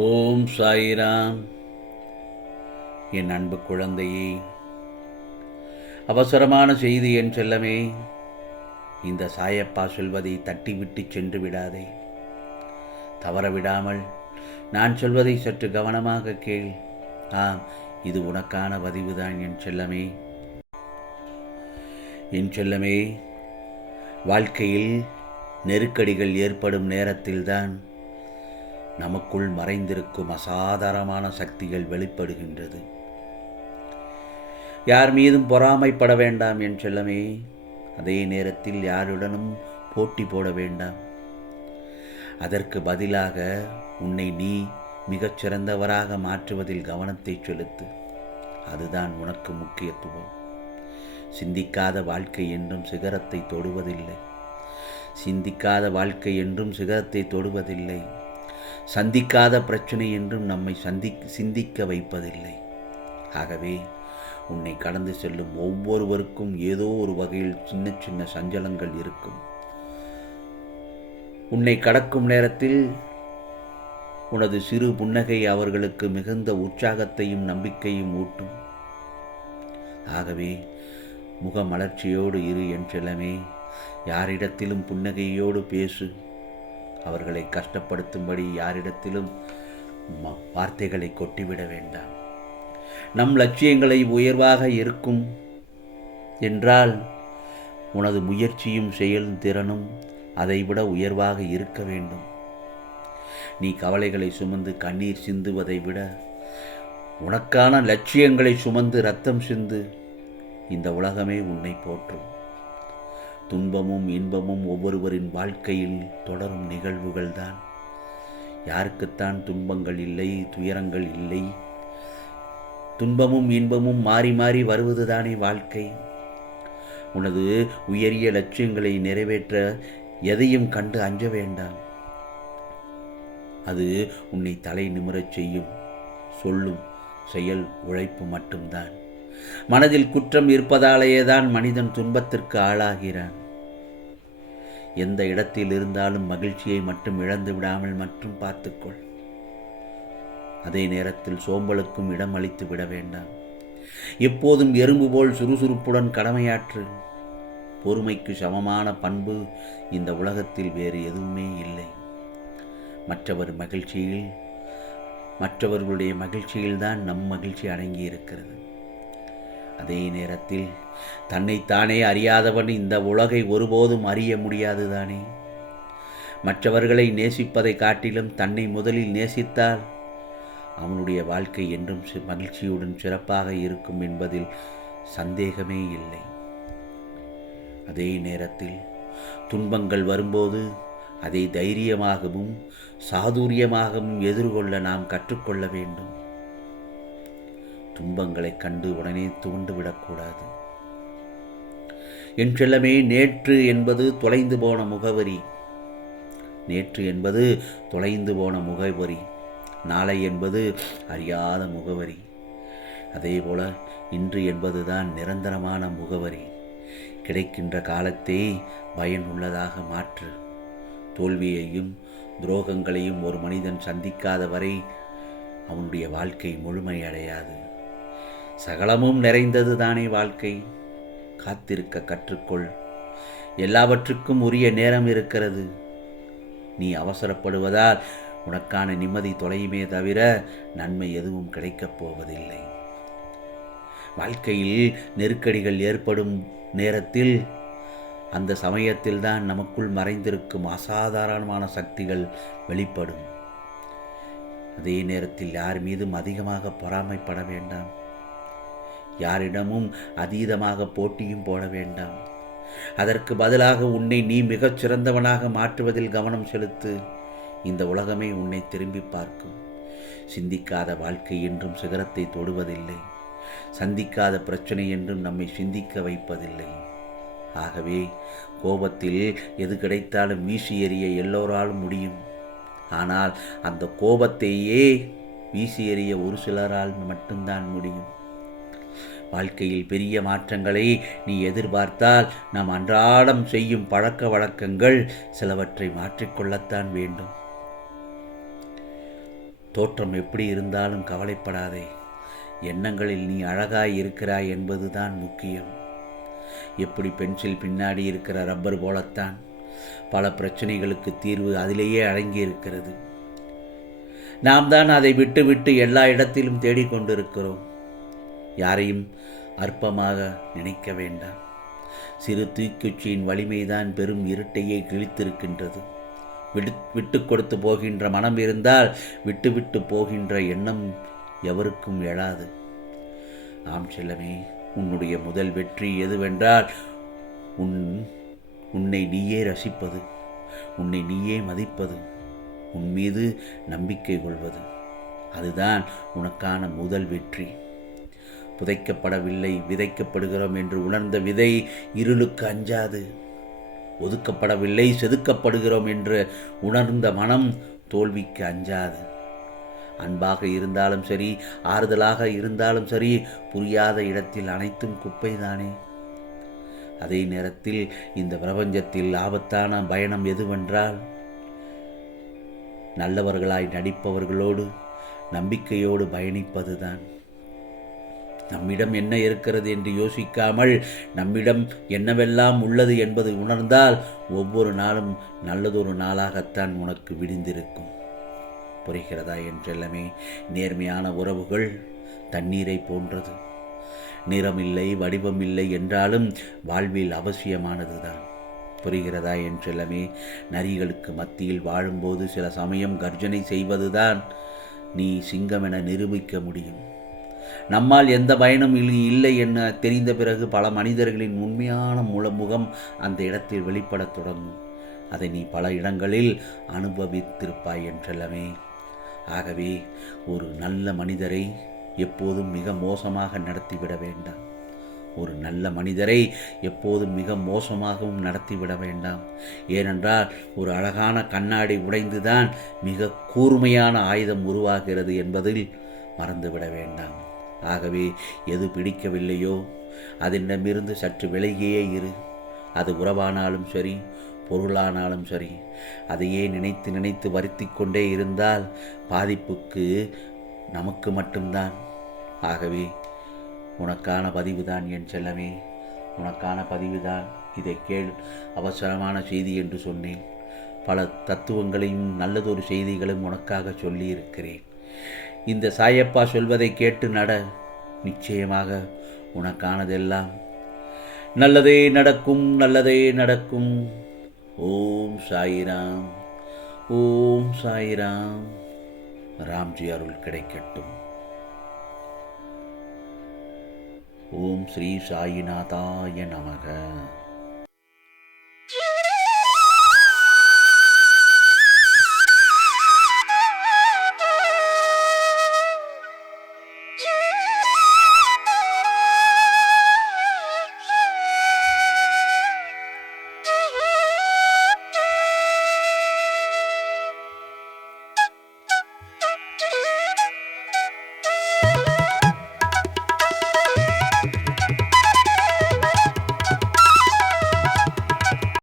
ஓம் சாயிராம். என் அன்பு குழந்தையே, அவசரமான செய்தி என் செல்லமே. இந்த சாயப்பா சொல்வதை தட்டிவிட்டு சென்று விடாதே. தவற விடாமல் நான் சொல்வதை சற்று கவனமாக கேள். ஆம், இது உனக்கான பதிவுதான் என் செல்லமே. என் செல்லமே, வாழ்க்கையில் நெருக்கடிகள் ஏற்படும் நேரத்தில்தான் நமக்குள் மறைந்திருக்கும் அசாதாரணமான சக்திகள் வெளிப்படுகின்றது. யார் மீதும் பொறாமைப்பட வேண்டாம் என் செல்லமே. அதே நேரத்தில் யாருடனும் போட்டி போட வேண்டாம். அதற்கு பதிலாக உன்னை நீ மிகச் சிறந்தவராக மாற்றுவதில் கவனத்தை செலுத்து. அதுதான் உனக்கு முக்கியத்துவம். சிந்திக்காத வாழ்க்கை என்றும் சிகரத்தை தொடுவதில்லை. சிந்திக்காத வாழ்க்கை என்றும் சிகரத்தை தொடுவதில்லை. சந்திக்காத பிரச்சனை என்றும் நம்மை சிந்திக்க வைப்பதில்லை. ஆகவே உன்னை கடந்து செல்லும் ஒவ்வொருவருக்கும் ஏதோ ஒரு வகையில் சின்ன சின்ன சஞ்சலங்கள் இருக்கும். உன்னை கடக்கும் நேரத்தில் உனது சிறு புன்னகை அவர்களுக்கு மிகுந்த உற்சாகத்தையும் நம்பிக்கையும் ஊட்டும். ஆகவே முகமலர்ச்சியோடு இரு என் செல்லமே. யாரிடத்திலும் புன்னகையோடு பேசு. அவர்களை கஷ்டப்படுத்தும்படி யாரிடத்திலும் வார்த்தைகளை கொட்டிவிட வேண்டாம். நம் லட்சியங்களை உயர்வாக இருக்கும் என்றால் உனது முயற்சியும் செயல் திறனும் அதைவிட உயர்வாக இருக்க வேண்டும். நீ கவலைகளை சுமந்து கண்ணீர் சிந்துவதை விட உனக்கான லட்சியங்களை சுமந்து ரத்தம் சிந்து. இந்த உலகமே உன்னை போற்றும். துன்பமும் இன்பமும் ஒவ்வொருவரின் வாழ்க்கையில் தொடரும் நிகழ்வுகள்தான். யாருக்குத்தான் துன்பங்கள் இல்லை, துயரங்கள் இல்லை? துன்பமும் இன்பமும் மாறி மாறி வருவதுதானே வாழ்க்கை. உனது உயரிய லட்சியங்களை நிறைவேற்ற எதையும் கண்டு அஞ்ச வேண்டாம். அது உன்னை தலை நிமிரச் செய்யும் சொல்லும் செயல் உழைப்பு மட்டும்தான். மனதில் குற்றம் இருப்பதாலேயேதான் மனிதன் துன்பத்திற்கு ஆளாகிறான். எந்த இடத்தில் இருந்தாலும் மகிழ்ச்சியை மட்டும் இழந்து விடாமல் மட்டும் பார்த்துக்கொள். அதே நேரத்தில் சோம்பலுக்கும் இடம் அளித்து விட வேண்டாம். எப்போதும் எறும்பு போல் சுறுசுறுப்புடன் கடமையாற்று. பொறுமைக்கு சமமான பண்பு இந்த உலகத்தில் வேறு எதுவுமே இல்லை. மற்றவர்களுடைய மகிழ்ச்சியில்தான் நம் மகிழ்ச்சி அடங்கி இருக்கிறது. அதே நேரத்தில் தன்னைத்தானே அறியாதவன் இந்த உலகை ஒருபோதும் அறிய முடியாதுதானே. மற்றவர்களை நேசிப்பதை காட்டிலும் தன்னை முதலில் நேசித்தால் அவனுடைய வாழ்க்கை என்றும் மகிழ்ச்சியுடன் சிறப்பாக இருக்கும் என்பதில் சந்தேகமே இல்லை. அதே நேரத்தில் துன்பங்கள் வரும்போது அதை தைரியமாகவும் சாதுரியமாகவும் எதிர்கொள்ள நாம் கற்றுக்கொள்ள வேண்டும். துன்பங்களை கண்டு உடனே துவண்டு விடக்கூடாது என் செல்லமே. நேற்று என்பது தொலைந்து போன முகவரி. நாளை என்பது அறியாத முகவரி. அதேபோல இன்று என்பதுதான் நிரந்தரமான முகவரி. கிடைக்கின்ற காலத்தை பயனுள்ளதாக மாற்று. தோல்வியையும் துரோகங்களையும் ஒரு மனிதன் சந்திக்காத வரை அவனுடைய வாழ்க்கை முழுமையடையாது. சகலமும் நிறைந்தது தானே வாழ்க்கை. காத்திருக்க கற்றுக்கொள். எல்லாவற்றுக்கும் உரிய நேரம் இருக்கிறது. நீ அவசரப்படுவதால் உனக்கான நிம்மதி தொலையுமே தவிர நன்மை எதுவும் கிடைக்கப் போவதில்லை. வாழ்க்கையில் நெருக்கடிகள் ஏற்படும் நேரத்தில் அந்த சமயத்தில்தான் நமக்குள் மறைந்திருக்கும் அசாதாரணமான சக்திகள் வெளிப்படும். அதே நேரத்தில் யார் மீதும் அதிகமாக பொறாமைப்பட வேண்டாம். யாரிடமும் அதீதமாக போட்டியும் போட வேண்டாம். அதற்கு பதிலாக உன்னை நீ மிகச் சிறந்தவனாக மாற்றுவதில் கவனம் செலுத்து. இந்த உலகமே உன்னை திரும்பி பார்க்கும். சிந்திக்காத வாழ்க்கை என்றும் சிகரத்தை தொடுவதில்லை. சந்திக்காத பிரச்சனை என்றும் நம்மை சிந்திக்க வைப்பதில்லை. ஆகவே கோபத்தில் எது கிடைத்தாலும் வீசி எறிய எல்லோராலும் முடியும். ஆனால் அந்த கோபத்தையே வீசி எறிய ஒரு சிலரால் மட்டும்தான் முடியும். வாழ்க்கையில் பெரிய மாற்றங்களை நீ எதிர்பார்த்தால் நாம் அன்றாடம் செய்யும் பழக்க வழக்கங்கள் சிலவற்றை மாற்றிக்கொள்ளத்தான் வேண்டும். தோற்றம் எப்படி இருந்தாலும் கவலைப்படாதே. எண்ணங்களில் நீ அழகாய் இருக்கிறாய் என்பதுதான் முக்கியம். எப்படி பென்சில் பின்னாடி இருக்கிற ரப்பர் போலத்தான் பல பிரச்சனைகளுக்கு தீர்வு அதிலேயே அடங்கி இருக்கிறது. நாம் தான் அதை விட்டு விட்டு எல்லா இடத்திலும் தேடிக்கொண்டிருக்கிறோம். யாரையும் அற்பமாக நினைக்க வேண்டாம். சிறு தீக்குச்சியின் வலிமைதான் பெரும் இருட்டையே கிழித்திருக்கின்றது. விட்டு கொடுத்து போகின்ற மனம் இருந்தால் விட்டு விட்டு போகின்ற எண்ணம் எவருக்கும் எழாது. ஆம் செல்லமே, உன்னுடைய முதல் வெற்றி எதுவென்றால் உன்னை நீயே ரசிப்பது, உன்னை நீயே மதிப்பது, உன் மீது நம்பிக்கை கொள்வது. அதுதான் உனக்கான முதல் வெற்றி. புதைக்கப்படவில்லை, விதைக்கப்படுகிறோம் என்று உணர்ந்த விதை இருளுக்கு அஞ்சாது. ஒதுக்கப்படவில்லை, செதுக்கப்படுகிறோம் என்று உணர்ந்த மனம் தோல்விக்கு அஞ்சாது. அன்பாக இருந்தாலும் சரி, ஆறுதலாக இருந்தாலும் சரி, புரியாத இடத்தில் அனைத்தும் குப்பைதானே. அதே நேரத்தில் இந்த பிரபஞ்சத்தில் ஆபத்தான பயணம் எதுவென்றால், நல்லவர்களாய் நடிப்பவர்களோடு நம்பிக்கையோடு பயணிப்பதுதான். நம்மிடம் என்ன இருக்கிறது என்று யோசிக்காமல் நம்மிடம் என்னவெல்லாம் உள்ளது என்பதை உணர்ந்தால் ஒவ்வொரு நாளும் நல்லதொரு நாளாகத்தான் உனக்கு விடிந்திருக்கும். புரிகிறதா என் செல்லமே? நேர்மையான உறவுகள் தண்ணீரை போன்றது. நிறமில்லை, வடிவமில்லை என்றாலும் வாழ்வில் அவசியமானதுதான். புரிகிறதா என் செல்லமே? நரிகளுக்கு மத்தியில் வாழும்போது சில சமயம் கர்ஜனை செய்வதுதான் நீ சிங்கம் என நிரூபிக்க முடியும். நம்மால் எந்த பயனும் இல்லை என தெரிந்த பிறகு பல மனிதர்களின் உண்மையான முகம் அந்த இடத்தில் வெளிப்படத் தொடங்கும். அதை நீ பல இடங்களில் அனுபவித்திருப்பாய் என் செல்லமே. ஆகவே ஒரு நல்ல மனிதரை எப்போதும் மிக மோசமாக நடத்திவிட வேண்டாம். ஒரு நல்ல மனிதரை எப்போதும் மிக மோசமாகவும் நடத்திவிட வேண்டாம். ஏனென்றால் ஒரு அழகான கண்ணாடி உடைந்துதான் மிக கூர்மையான ஆயுதம் உருவாகிறது என்பதில் மறந்துவிட வேண்டாம். ஆகவே எது பிடிக்கவில்லையோ அதனிடமிருந்து சற்று விலகியே இரு. அது உறவானாலும் சரி, பொருளானாலும் சரி. அதையே நினைத்து நினைத்து வருத்தி கொண்டே இருந்தால் பாதிப்புக்கு நமக்கு மட்டும்தான். ஆகவே உனக்கான பதிவுதான் என் செல்லமே, உனக்கான பதிவுதான். இதை கேள். அவசரமான செய்தி என்று சொன்னேன். பல தத்துவங்களையும் நல்லதொரு செய்திகளும் உனக்காக சொல்லியிருக்கிறேன். இந்த சாயப்பா சொல்வதை கேட்டு நட. நிச்சயமாக உனக்கானதெல்லாம் நல்லதே நடக்கும், நல்லதே நடக்கும். ஓம் சாயிராம், ஓம் சாயிராம். ராம்ஜி அருள் கிடைக்கட்டும். ஓம் ஸ்ரீ சாயிநாதாய நமக.